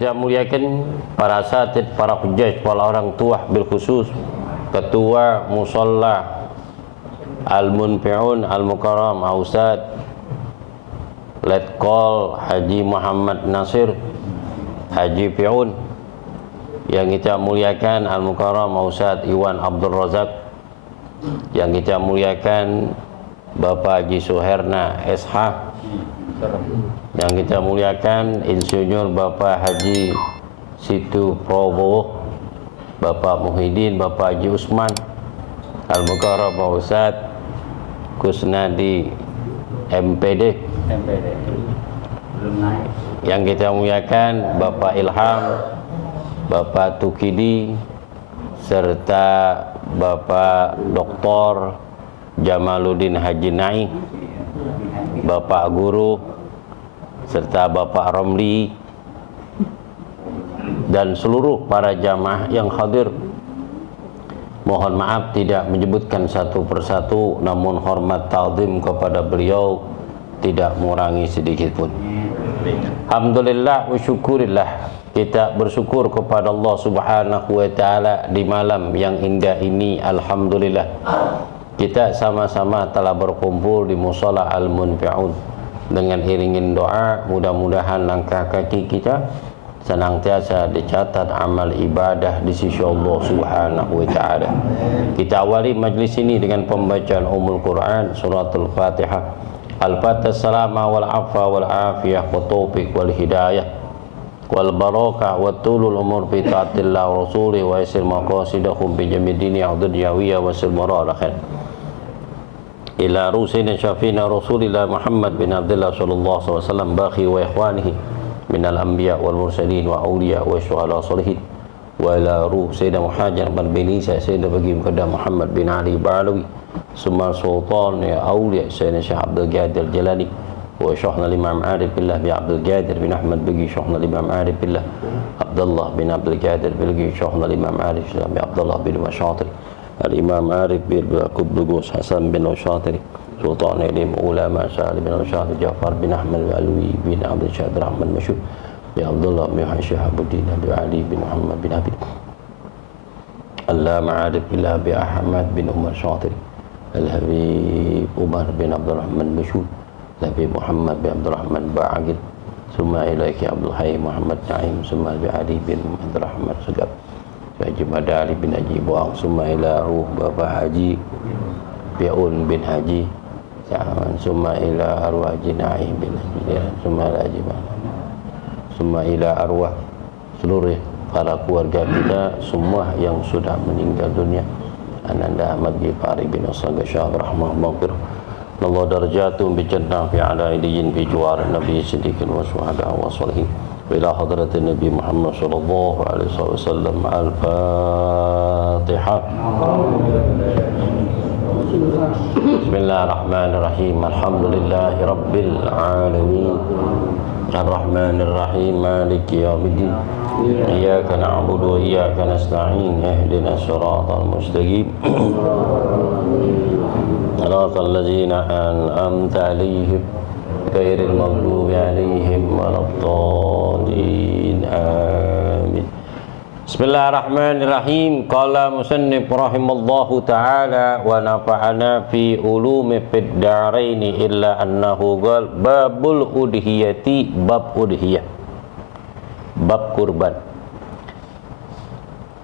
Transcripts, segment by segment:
kita muliakan para asatid, para hujjaj, para orang tua bil khusus, ketua musalla Al-Munfi'un Al-Mukarram Ustaz Letkol Haji Muhammad Nasir Haji Fi'un, yang kita muliakan Al-Mukarram Ustaz Iwan Abdul Razak, yang kita muliakan Bapak Haji Suherna SH, yang kita muliakan Insinyur Bapak Haji Situ Prabowo, Bapak Muhyiddin, Bapak Haji Usman, Al-Mukarram Ustaz Kusnadi MPD, yang kita muliakan Bapak Ilham, Bapak Tukidi, serta Bapak Dr. Jamaluddin Haji Nai, Bapak Guru, serta Bapak Romli, dan seluruh para jamaah yang hadir. Mohon maaf tidak menyebutkan satu persatu, namun hormat ta'zim kepada beliau tidak mengurangi sedikit pun. Alhamdulillah wa syukurillah, kita bersyukur kepada Allah Subhanahu wa taala di malam yang indah ini. Alhamdulillah kita sama-sama telah berkumpul di Musholla Al-Munfi'un dengan iringin doa. Mudah-mudahan langkah kaki kita senantiasa dicatat amal ibadah di sisi Allah Subhanahu wa taala. Kita awali majlis ini dengan pembacaan Ummul Quran suratul Fatihah. Al-Fatihah salama wal afa wal afiyah wa taufiq wal hidayah wal barakah wa tulul umur fi taatillah wa rasulih wa yasir maqasidahum bi jamidini ad-dunyawiyya wa sir maradakhir ila rusulina syafina rasulillah Muhammad bin Abdullah sallallahu alaihi wasallam baqi wa ikhwanihi minal anbiya wal mursalin wa awliya wa syuhada salihin wa ila ruh sayyidina Muhammad bin Isa sayyidina bagi Muqaddam Muhammad bin Ali Ba'alawi summa sultan ya awliya sayyidina Syekh Abdul Qadir Jalani wa syuhna Imam Arif billah bi Abdul Qadir bin Ahmad bagi syuhna Imam Arif billah Abdullah bin Abdul Qadir bagi syuhna Imam Arif bi Abdullah bin Masyatir Al-Imam Arif bin Yaqub Dugus Hasan bin Masyatir Sultan Ilim Ulama Salim bin Masyatir Jafar bin Ahmad Alwi bin Abdul Syahid Rahman Masyur bi Abdullah bin Syahabuddin bin Ali bin Muhammad bin Habib Allama Arif billah bi Ahmad bin Umar Syatir Al-Habib Umar bin Abdul Rahman Masyur Habib Muhammad bin Abdul Rahman Ba'agil summa ilaiki Abdul Hayy Muhammad Naim summa bi Ali bin Abdul Rahman Segap Haji Madali bin Haji Buang summa ila ruh Bapak Haji Fi'un bin Haji Sa'aman summa ila arwah Haji Naim bin Haji summa ila Haji summa ila arwah seluruh para keluarga kita semua yang sudah meninggal dunia. Ananda Ahmad Ghifari bin Usaga Syah Rahmah Maghfir Allah darajatuhum bi jannah fi ala idiyin fi juwar Nabi Siddiqin wa syuhada wa salihin ila hadratin Nabi Muhammad sallallahu alaihi wasallam. Al-Fatihah. Bismillahirrahmanirrahim. Alhamdulillahi rabbil alamin. Ar-Rahmanir Rahim. Maliki yaumiddin. Iyyaka na'budu wa iyyaka nasta'in. Ihdinas siratal mustaqim. Shiratal ladzina an'amta 'alaihim ghairil maghdubi 'alaihim waladdallin. Amin. Bismillahirrahmanirrahim. Qala musannif rahimallahu ta'ala wa nafa'ana fi ulumi fid daraini illa annahu qala babul udhiyati, bab udhiyah, bab kurban.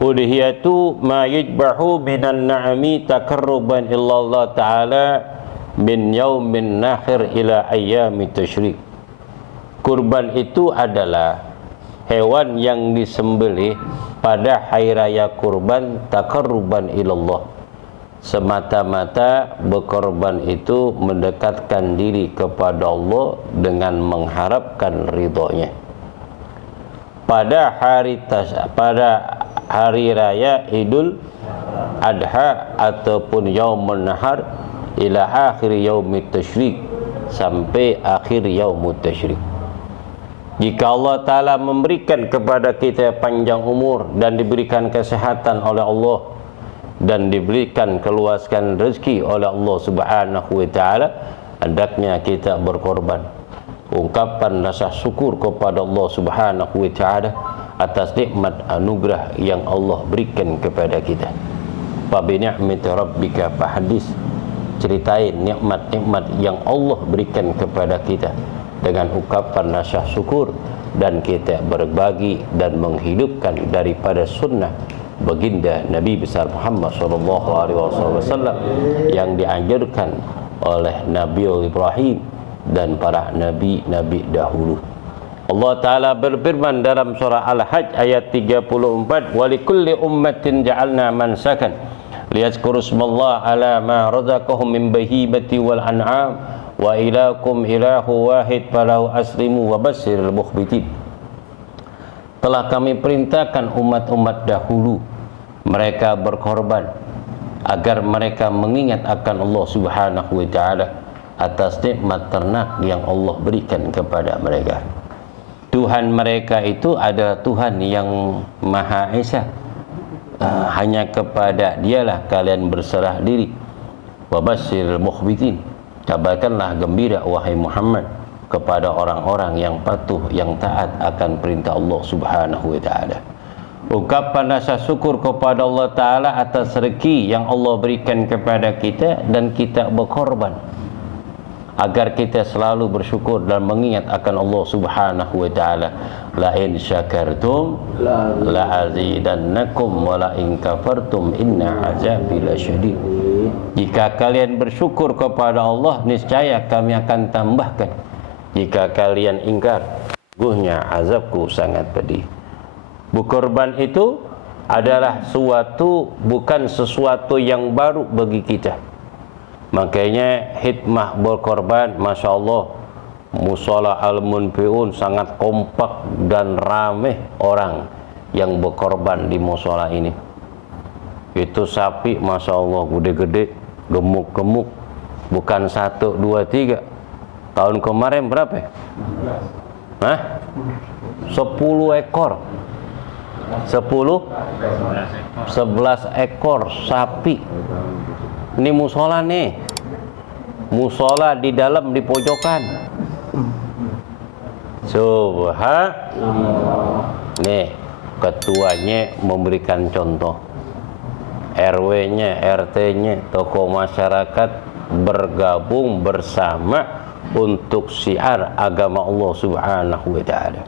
Udhiyatu ma yujbahu minan na'ami takarruban illallah ta'ala min yaumin nakhir ila ayyami tasyrik. Kurban itu adalah hewan yang disembelih pada hari raya kurban takarruban ilallah, semata-mata berkorban itu mendekatkan diri kepada Allah dengan mengharapkan ridhonya. Pada hari raya Idul Adha ataupun Yaumun Nahar ila akhir yaumit tasyrik, sampai akhir yaumut tasyrik. Jika Allah Ta'ala memberikan kepada kita panjang umur dan diberikan kesehatan oleh Allah dan diberikan keluaskan rezeki oleh Allah Subhanahu wa Ta'ala, hendaknya kita berkorban. ungkapan rasa syukur kepada Allah Subhanahu wa taala atas nikmat anugerah yang Allah berikan kepada kita. Fa bi ni'mati rabbika fahdits, ceritain nikmat-nikmat yang Allah berikan kepada kita dengan ungkapan rasa syukur, dan kita berbagi dan menghidupkan daripada sunnah baginda Nabi besar Muhammad sallallahu alaihi wasallam yang dianjurkan oleh Nabi Ibrahim dan para nabi-nabi dahulu. Allah Ta'ala berfirman dalam surah Al-Hajj ayat 34, wa likulli ummatin ja'alna mansakan liyazkuru ismallaha ala ma razaqahum min bahimati wal an'am wa ilakum ilahu wahid falahu aslimu wa basyiril mukhbitin. Telah kami perintahkan umat-umat dahulu mereka berkorban agar mereka mengingat akan Allah Subhanahu wa taala atas nikmat ternak yang Allah berikan kepada mereka. Tuhan mereka itu adalah Tuhan yang Maha Esa. Hanya kepada Dialah kalian berserah diri. Wa basyiril mukhbitin, kabarkanlah gembira wahai Muhammad kepada orang-orang yang patuh, yang taat akan perintah Allah Subhanahu wa taala. Ungkapan rasa syukur kepada Allah Ta'ala atas rezeki yang Allah berikan kepada kita, dan kita berkorban agar kita selalu bersyukur dan mengingat akan Allah Subhanahu wa taala. La in syakartum la azidannakum wa la in kafartum inna azabi lasyadid. Jika kalian bersyukur kepada Allah, niscaya kami akan tambahkan. Jika kalian ingkar, sungguhnya azabku sangat pedih. Berkorban itu adalah bukan sesuatu yang baru bagi kita. Makanya hikmah berkorban, Masya Allah, Mushola Al-Munfi'un sangat kompak dan ramai orang yang berkorban di mushola ini. Itu sapi, Masya Allah, gede-gede, gemuk-gemuk, bukan 1, 2, 3. Tahun kemarin berapa? 10 ekor. 11 ekor sapi. Ini musola nih, musola di dalam, di pojokan. Nih ketuanya memberikan contoh, RW-nya, RT-nya, tokoh masyarakat bergabung bersama untuk syiar agama Allah Subhanahu wa taala.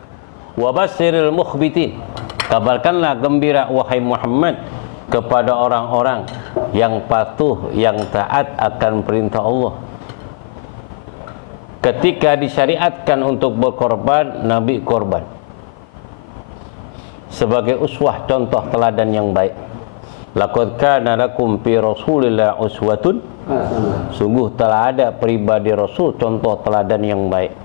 Wa basyiril mukhbitin, kabarkanlah gembira wahai Muhammad kepada orang-orang yang patuh, yang taat akan perintah Allah. Ketika disyariatkan untuk berkorban, Nabi korban sebagai uswah, contoh teladan yang baik. Laqad kana lakum fi Rasulillah uswatun, sungguh telah ada pribadi Rasul contoh teladan yang baik.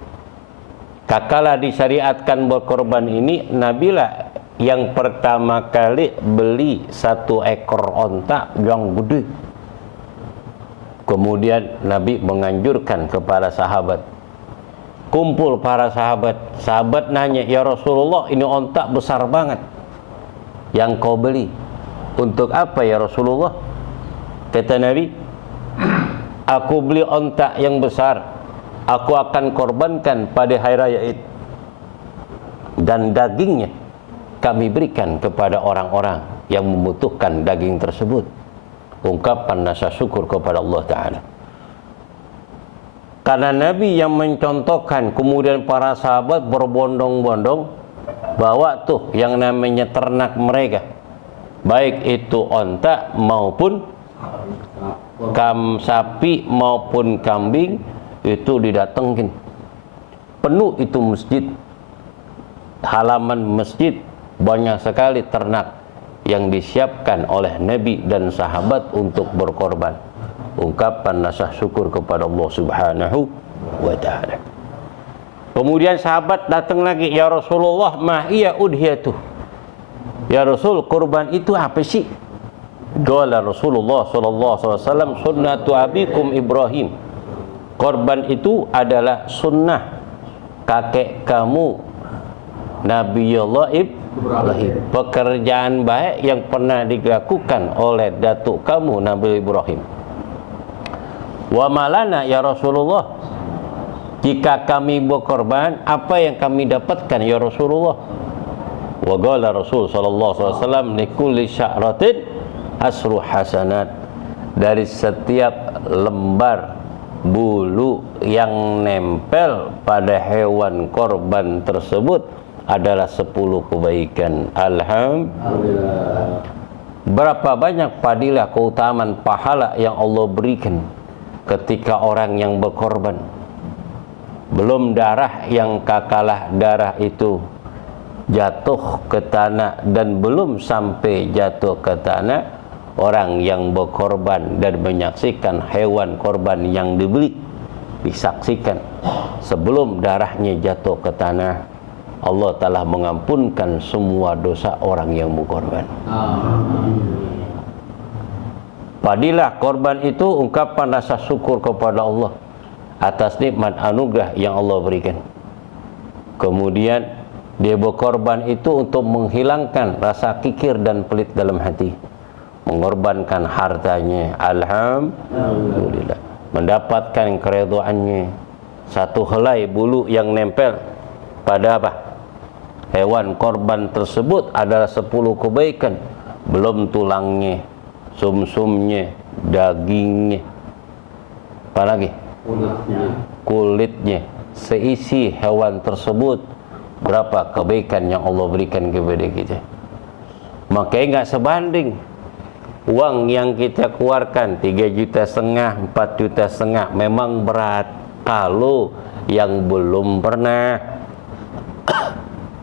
Kakala disyariatkan berkorban ini, Nabilah yang pertama kali beli 1 ekor onta yang gede. Kemudian Nabi menganjurkan kepada sahabat. Kumpul para sahabat. Sahabat nanya, ya Rasulullah, ini onta besar banget yang kau beli. Untuk apa ya Rasulullah? Kata Nabi, aku beli onta yang besar, aku akan korbankan pada hari raya Id, dan dagingnya kami berikan kepada orang-orang yang membutuhkan daging tersebut. Ungkapan rasa syukur kepada Allah Ta'ala. Karena Nabi yang mencontohkan, kemudian para sahabat berbondong-bondong bawa tuh yang namanya ternak mereka, baik itu onta maupun sapi maupun kambing, itu didatengin. Penuh itu masjid, halaman masjid, banyak sekali ternak yang disiapkan oleh Nabi dan sahabat untuk berkorban. Ungkapan rasa syukur kepada Allah Subhanahu wa ta'ala. Kemudian sahabat datang lagi, ya Rasulullah, ma hiya udhiyatuh. Ya Rasul, kurban itu apa sih? Qala Rasulullah sallallahu alaihi wasallam, sunnatu abikum Ibrahim. Korban itu adalah sunnah kakek kamu Nabiullah Ibrahim. Pekerjaan baik yang pernah dilakukan oleh datuk kamu Nabi Ibrahim. Wa malana ya Rasulullah, jika kami berkorban, apa yang kami dapatkan ya Rasulullah? Wa qala Rasul sallallahu alaihi wasallam likulli sya'ratin asru hasanat. Dari setiap lembar bulu yang nempel pada hewan korban tersebut adalah 10 kebaikan. Alhamdulillah. Berapa banyak fadilah keutamaan pahala yang Allah berikan ketika orang yang berkorban. Belum darah yang kakalah darah itu jatuh ke tanah, dan belum sampai jatuh ke tanah orang yang berkorban dan menyaksikan hewan korban yang dibeli, disaksikan sebelum darahnya jatuh ke tanah, Allah telah mengampunkan semua dosa orang yang berkorban. Fadilah korban itu ungkapan rasa syukur kepada Allah atas nikmat anugerah yang Allah berikan. Kemudian dia berkorban itu untuk menghilangkan rasa kikir dan pelit dalam hati, mengorbankan hartanya, alhamdulillah, mendapatkan keridhaannya. Satu helai bulu yang nempel pada apa? Hewan korban tersebut adalah 10 kebaikan, belum tulangnya, sumsumnya, dagingnya, apalagi kulitnya, seisi hewan tersebut. Berapa kebaikan yang Allah berikan kepada kita. Makanya nggak sebanding uang yang kita keluarkan 3,5 juta, 4,5 juta, memang berat kalau yang belum pernah.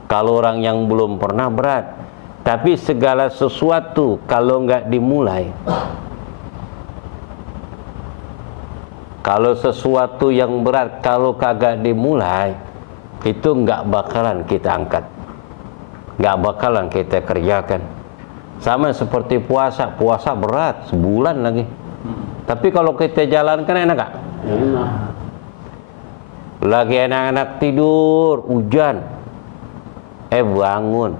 Kalau orang yang belum pernah berat, tapi segala sesuatu kalau nggak dimulai, kalau sesuatu yang berat kalau kagak dimulai, itu nggak bakalan kita angkat, nggak bakalan kita kerjakan. Sama seperti puasa, puasa berat sebulan lagi, tapi kalau kita jalankan enak gak? Enak. Lagi anak-anak tidur, hujan, bangun,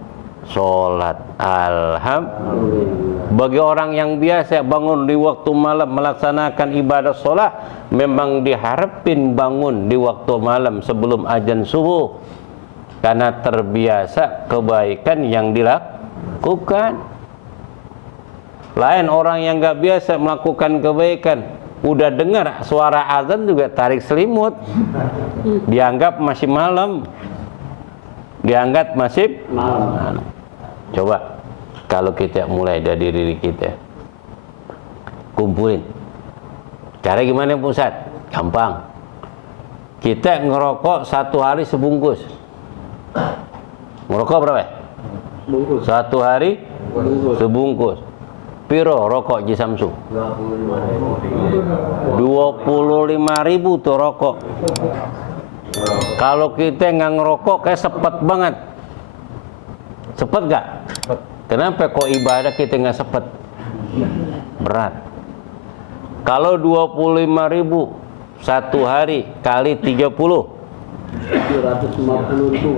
sholat, alhamdulillah. Bagi orang yang biasa bangun di waktu malam melaksanakan ibadah sholat, memang diharapin bangun di waktu malam sebelum azan subuh, karena terbiasa kebaikan yang dilakukan. Lain orang yang nggak biasa melakukan kebaikan, udah dengar suara azan juga tarik selimut, dianggap masih malam, dianggap masih malam. Coba kalau kita mulai dari diri kita, kumpulin. Cara gimana Pak Ustadz? Gampang. Kita ngerokok 1 hari sebungkus. Ngerokok berapa? Sebungkus. 1 hari sebungkus. Piro rokok Ji Samsu? 25.000 tuh rokok. Kalau kita nggak ngerokok kayak sepet banget. Sepet gak? Kenapa kok ibadah kita nggak sepet? Berat. Kalau 25.000 1 hari kali 30, 750.000.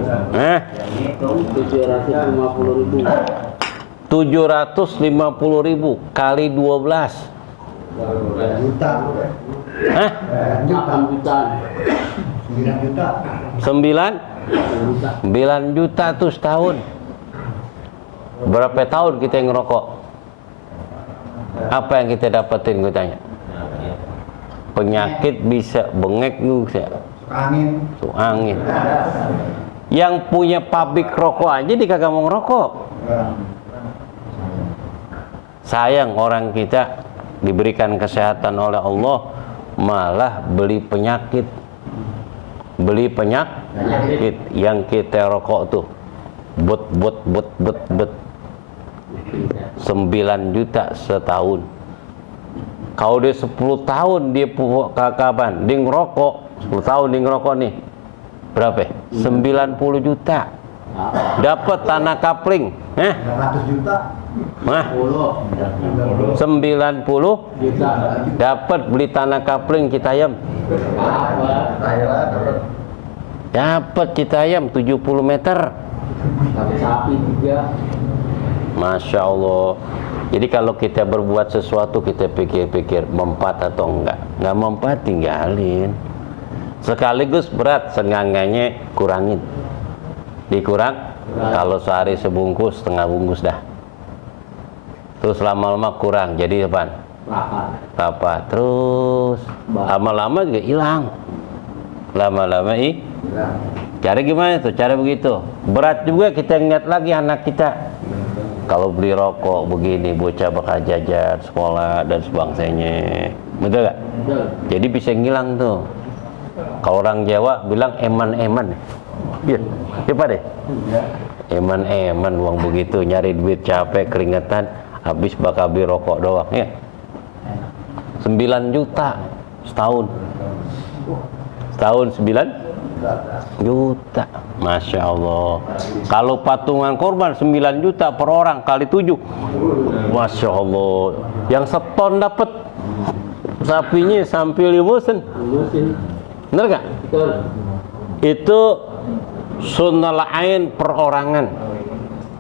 750.000 kali 12. Juta. 9 juta tuh setahun. Berapa tahun kita ngerokok? Apa yang kita dapetin, gue tanya? Penyakit bisa, bengek juga, angin. Yang punya pabrik rokok aja dia kagak mau ngerokok. Sayang orang kita diberikan kesehatan oleh Allah, malah beli penyakit yang kita rokok tuh but 9 juta setahun. Kalau dia 10 tahun dia kapan dia ngerokok, 10 tahun dia ngerokok nih, berapa? 90 juta. Dapat tanah kapling, 100 juta. Nah, 90 juta. Dapat beli tanah kapling Citayam. Dapat Citayam 70 meter. Dapat sapi juga. Masya Allah. Jadi kalau kita berbuat sesuatu kita pikir-pikir mempat atau enggak. Enggak mempat tinggalin. Sekaligus berat, sengangannya kurangin. Dikurang, kalau sehari sebungkus, setengah bungkus dah. Terus lama-lama kurang, jadi apa? Apa? Terus lama-lama juga hilang. Lama-lama hilang. Cara gimana tuh? Cara begitu. Berat juga kita ingat lagi anak kita. Kalau beli rokok begini, bocah bakal jajan sekolah dan sebangsanya. Betul gak? Betul. Jadi bisa ngilang tuh. Kalau orang Jawa bilang eman-eman. Iya, siapa deh? Eman-eman uang begitu, nyari duit capek, keringetan, habis bakal beli rokok doang ya. 9 juta setahun. Setahun 9 juta. Masya Allah. Kalau patungan korban 9 juta per orang kali 7. Masya Allah. Yang seton dapat sapinya sampai 5 sen. Bener gak? Itu sunnah ain perorangan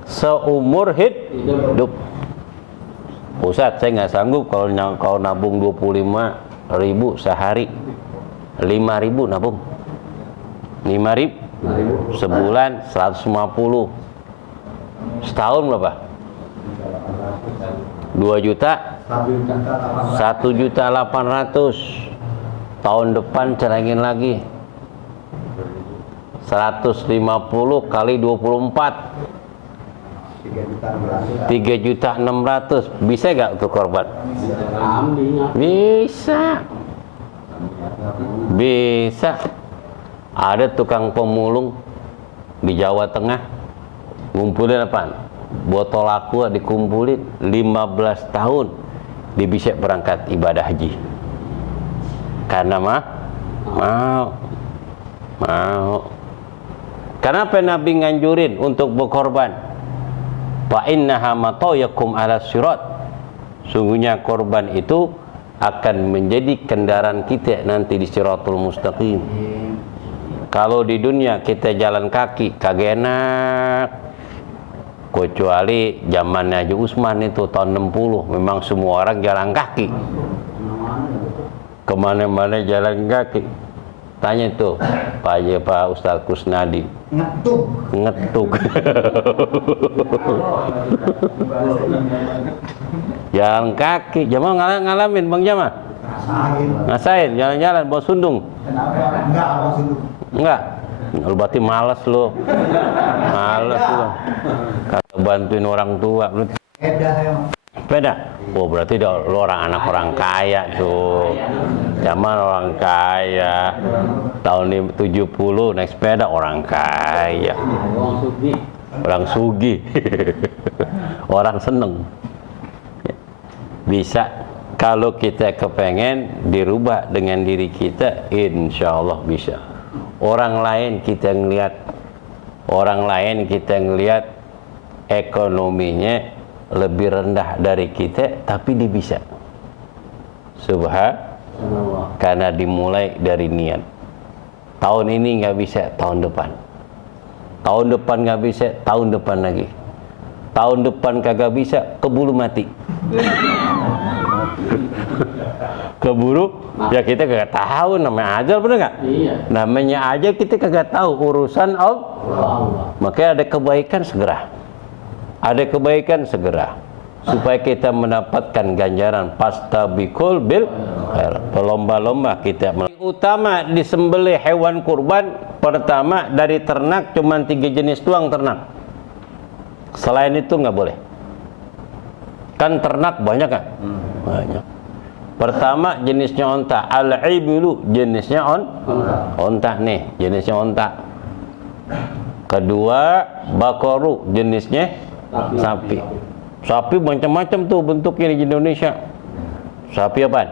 seumur hidup. Ustaz, saya nggak sanggup kalau nabung 25.000 sehari, 5.000 nabung, 5.000 sebulan 150, setahun berapa? 2 juta, 1.800.000. Tahun depan carangin lagi 150 kali 24, 3.600.000. Bisa gak untuk korban? Bisa. Bisa. Ada tukang pemulung di Jawa Tengah ngumpulin apa? Botol aqua dikumpulin 15 tahun dia bisa berangkat ibadah haji. Karena mau. Kenapa Nabi nganjurin untuk berkorban? Fa innaha matayakum ala sirat. Sungguhnya korban itu akan menjadi kendaraan kita nanti di Siratul Mustaqim. Kalau di dunia kita jalan kaki kagak enak. Kecuali zamannya Haji Usman itu tahun 60, memang semua orang jalan kaki. Kemana-mana jalan kaki. Tanya tuh Pak Ustaz Kusnadi. Ngetuk. Jalan kaki. Jamal ngalamin Bang Jamal? Ngasain jalan-jalan bawa sundung? Enggak, bawa sundung. Enggak. Lu berarti malas lu. Malas lu. Kagak bantuin orang tua lu. Sepeda? Oh berarti lu anak orang kaya tuh. Zaman orang kaya. Tahun 70 naik sepeda orang kaya. Orang sugih. Orang seneng. Bisa kalau kita kepengen dirubah dengan diri kita, insya Allah bisa. Orang lain kita ngelihat ekonominya lebih rendah dari kita, tapi dia bisa. Subhanallah. Karena dimulai dari niat. Tahun ini nggak bisa, tahun depan. Tahun depan nggak bisa, tahun depan lagi. Tahun depan kagak bisa, keburu mati. Keburu, ya kita kagak tahu namanya ajal, bener nggak? Iya. Namanya ajal kita kagak tahu, urusan Allah. Makanya ada kebaikan segera. Ada kebaikan segera supaya kita mendapatkan ganjaran fastabiqul bil khair. Berlomba-lomba kita. Utama disembelih hewan kurban pertama dari ternak cuma 3 jenis doang ternak. Selain itu nggak boleh. Kan ternak banyak kan? Banyak. Pertama jenisnya onta, al-ibilu jenisnya onta nih, jenisnya onta. Kedua bakoru jenisnya sapi. Sapi macam-macam tuh bentuknya di Indonesia. Sapi apa?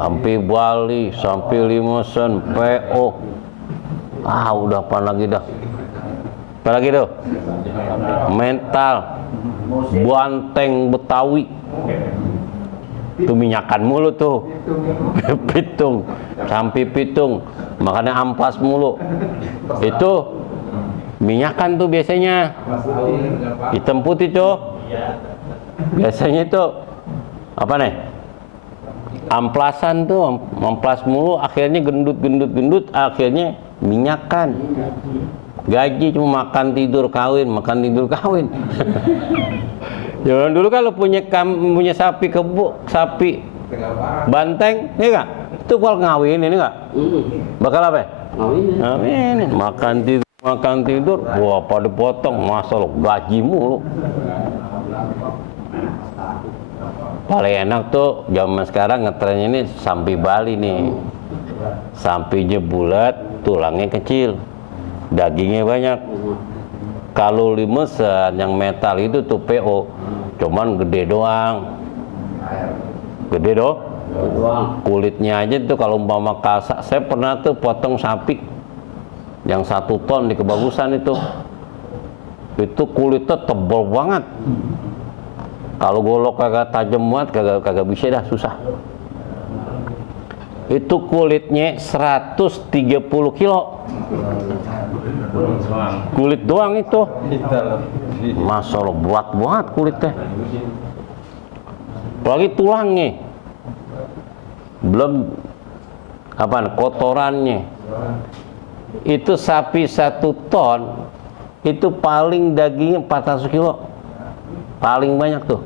Sapi Bali, sapi Limusen, PO. Udah apa lagi dah? Apa lagi tuh? Mental, banteng Betawi. Itu minyakan mulu tuh. Pitung, sapi pitung, makanya ampas mulu. Itu minyakan tuh biasanya. Hitam putih tuh. Biasanya itu apa nih? amplasan tuh, amplas mulu, akhirnya gendut, akhirnya minyakan. Gaji cuma makan tidur kawin. Jangan dulu kalau punya sapi kebo, sapi banteng, ini enggak? Itu kalau ngawin ini enggak? Bakal apa? Ngawin. Makan tidur, wah pada potong, masa lo gaji mulu. Paling enak tuh zaman sekarang ngetrennya ini sampi Bali nih. Sampinya bulat, tulangnya kecil, dagingnya banyak. Kalau limesan yang metal itu tuh PO, cuman gede doang. Kulitnya aja tuh kalau umpama kasak. Saya pernah tuh potong sapi yang 1 ton di Kebagusan itu kulitnya tebal banget. Kalau golok kagak tajam banget, kagak bisa dah, susah. Itu kulitnya 130 kilo. Kulit doang itu. Masya Allah, berat banget kulitnya. Apalagi tulangnya. Belum kotorannya. Itu sapi 1 ton, itu paling dagingnya 400 kilo. Paling banyak tuh.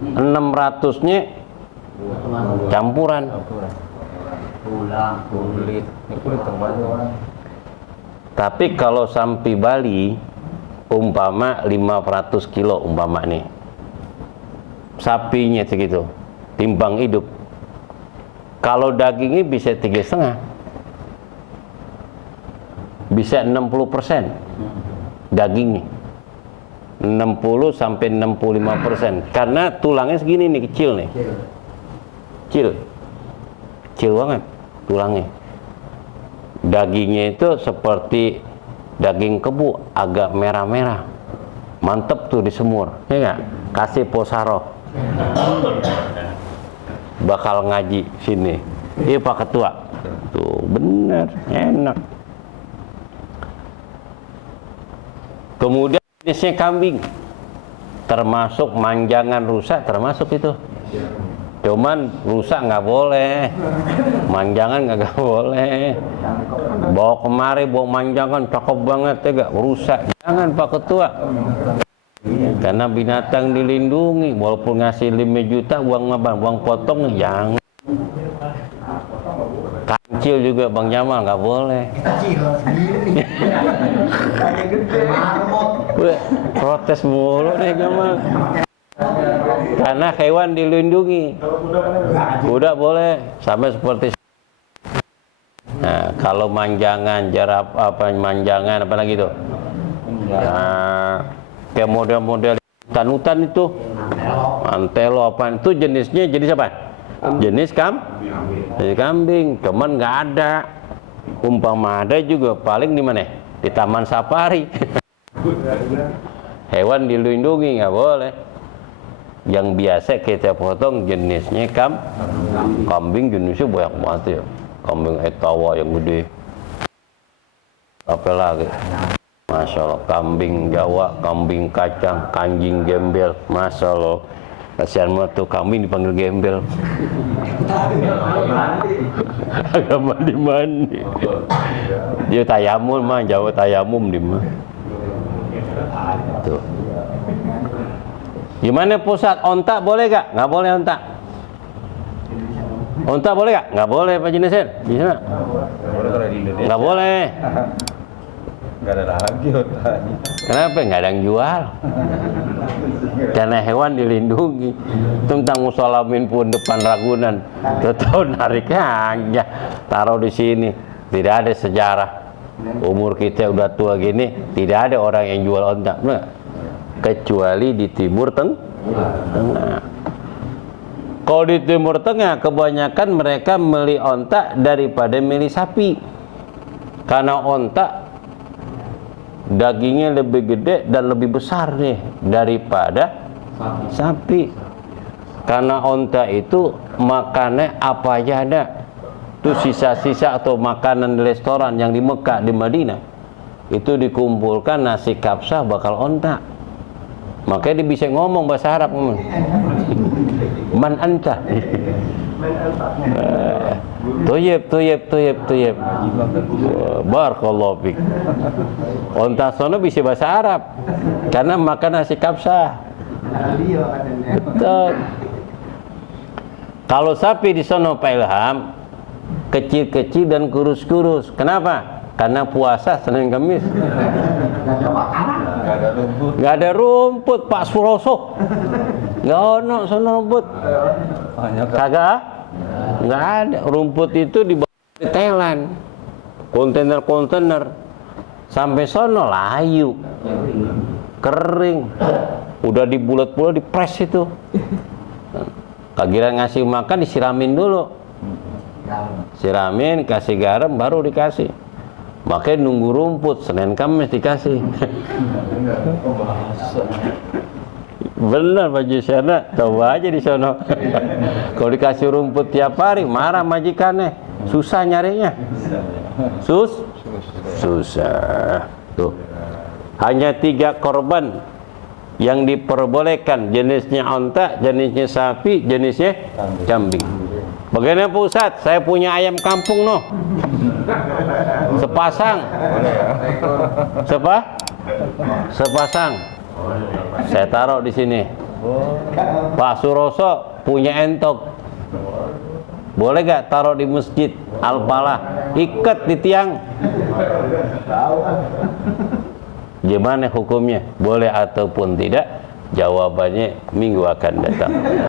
600-nya campuran. Tulang, kulit terbanyak. Tapi kalau sampi Bali umpama 500 kilo umpama nih. Sapinya segitu, timbang hidup. Kalau dagingnya bisa 3,5. Bisa 60% dagingnya. 60 sampai 65%. Karena tulangnya segini nih, kecil nih. Kecil banget tulangnya. Dagingnya itu seperti daging kebu, agak merah-merah. Mantep tuh disemur, ya enggak? Kasih posaro. Bakal ngaji sini. Iya Pak Ketua. Tuh bener, enak. Kemudian jenisnya kambing, termasuk manjangan rusa, termasuk itu. Cuman rusa nggak boleh, manjangan nggak boleh. Bawa kemari, bawa manjangan, cakep banget ya gak? Rusa, jangan Pak Ketua. Karena binatang dilindungi, walaupun ngasih 5 juta uang potong, jangan. Kancil juga Bang Jamal nggak boleh. Protes mulu nih Jamal. Karena hewan dilindungi. Kuda boleh, sampai seperti. Nah, kalau manjangan, manjangan apa lagi tuh? Nah, kayak model-model hutan itu, antelo apa itu jenisnya jenis apa? Jenis kambing, cuman nggak ada. Umpama ada juga paling di mana? Di Taman Safari. Hewan dilindungi nggak boleh. Yang biasa kita potong jenisnya kambing jenisnya banyak banget ya. Kambing etawa yang gede. Apa lagi? Masya Allah, kambing Jawa, kambing kacang, kanjing gembel. Masya Allah, kasihan banget tuh kambing dipanggil gembel. Agak mandi-mandi. Dia tayamum mah, Jawa tayamum di mah. Tuh. Gimana pusat? Onta boleh gak? Nggak boleh onta. Onta boleh gak? Nggak boleh Pak Jinesir. Bisa nggak? Nggak boleh. Nggak ada lagi ontanya. Kenapa? Nggak ada yang jual. Karena hewan dilindungi. Tentang musolamin pun depan Ragunan. Tahu nariknya aja. Taruh di sini. Tidak ada sejarah. Umur kita udah tua gini, tidak ada orang yang jual onta. Nah, kecuali di Timur Tengah. Kalau di Timur Tengah kebanyakan mereka beli onta daripada beli sapi. Karena onta dagingnya lebih gede dan lebih besar nih daripada sapi. Karena onta itu makannya apa aja ada. Itu sisa-sisa atau makanan di restoran yang di Mekah, di Madinah. Itu dikumpulkan nasi kapsa bakal onta. Makanya dia bisa ngomong bahasa Arab. Man anta. Tuyep. Barakallahu fik. Onta sono bisa bahasa Arab karena makan nasi kapsa. Betul. Kalau sapi di sono Pak Ilham kecil-kecil dan kurus-kurus. Kenapa? Karena puasa Senin Kamis. Nggak ada rumput Pak Suroso. Nggak ono sono rumput. Kagak? Nggak ada. Rumput itu di Thailand. Kontainer-kontainer. Sampai sono layu. Kering. Udah dibulat-bulat dipres itu. Kagiran ngasih makan disiramin dulu. Siramin, kasih garam baru dikasih. Makanya nunggu rumput Senin Kamis dikasih. Bener Pak Jusana, coba aja di sono. Kalau dikasih rumput tiap hari marah majikannya, susah nyarinya. Susah. Tuh. Hanya 3 korban yang diperbolehkan, jenisnya onta, jenisnya sapi, jenisnya kambing. Bagaimana Pak Ustadz? Saya punya ayam kampung noh. Sepasang. Sepasang. Saya taruh di sini. Pak Suroso punya entok. Boleh gak taruh di masjid Al-Falah? Ikat di tiang. Gimana hukumnya? Boleh ataupun tidak? Jawabannya minggu akan datang.